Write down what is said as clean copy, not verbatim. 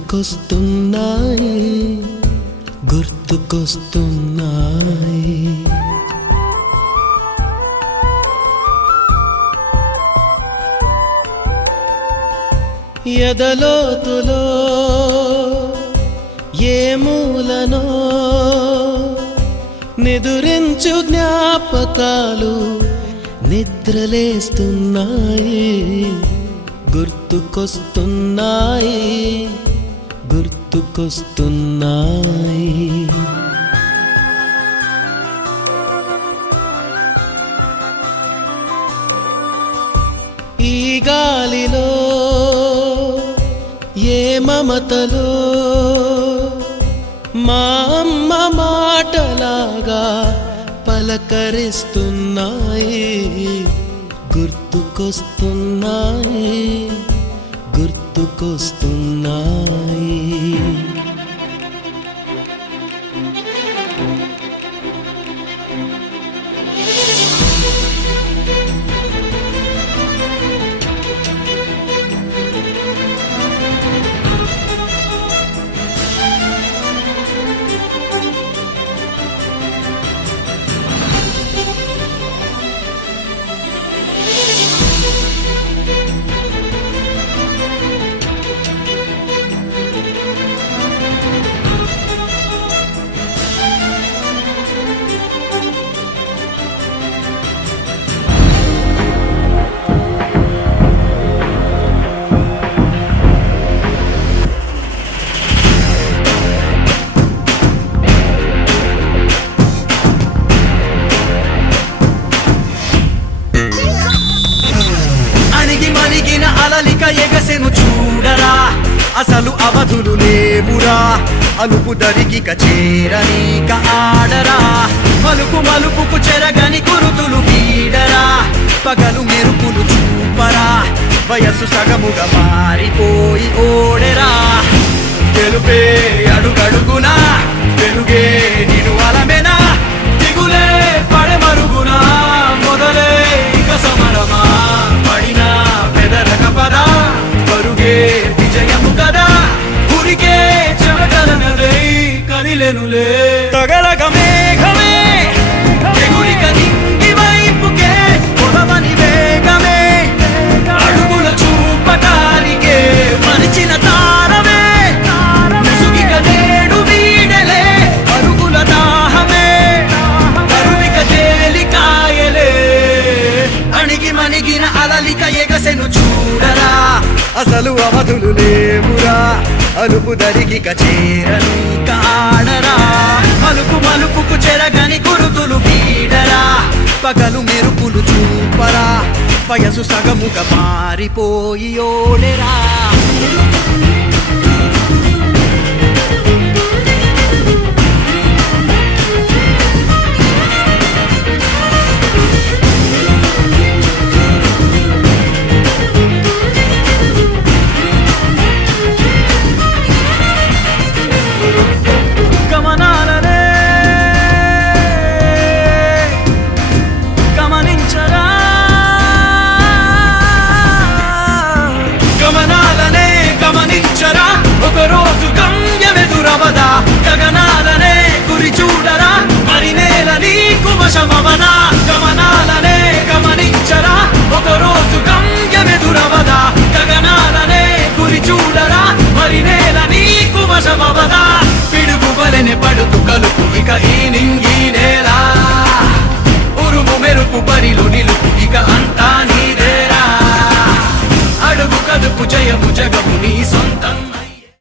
గుర్తుకొస్తున్నాయి గుర్తుకొస్తున్నాయి ఎదలోతులో ఏ మూలనో నిదురించు జ్ఞాపకాలు నిద్రలేస్తున్నాయి గుర్తుకొస్తున్నాయి గుర్తుకొస్తున్నాయి ఈ గాలిలో ఏ మమతలో మా అమ్మ మాటలాగా పలకరిస్తున్నాయి గుర్తుకొస్తున్నాయి గుర్తుకొస్తున్నాయి అలలిక ఎగసెను చూడరా అసలు అవధులు లేవురా అలుపు దరికిక చేరనీక ఆడరా మలుపు మలుపుకు చెరగని కురుతులు వీడరా పగలు మెరుపులు చూపరా వయస్సు సగముగా మారిపోయి ఓడెరా తెలుపే అడుగడుగునా వెలుగే నిను అలమెనా దిగులే పడమరుగునా మొదలే ఇక సమరమా పడినా పెదరక పదా పరుగే విజయము కదా ఉరికే చెమటలనదై కదిలెనులే తగలగ మేఘమే ఎగురిక నింగి వైపుకే పొడవని వేగమే అడుగుల చూపటానికే మరిచిన తారమే ముసుగిక నేడు వీడలే అరుగుల దాహమే కరువిక తేలికాయలే అణిగి మణిగిన అలలిక ఎగసెను చూడరా అసలు అవధులు లేవురా అలుపు దరికిక చేరనీక ఆడరా మలుపు మలుపుకు చెరగని కురుతులు వీడరా పగలు మెరుపులు చూపరా వయసు సగముగా మారిపోయి ఓడెరా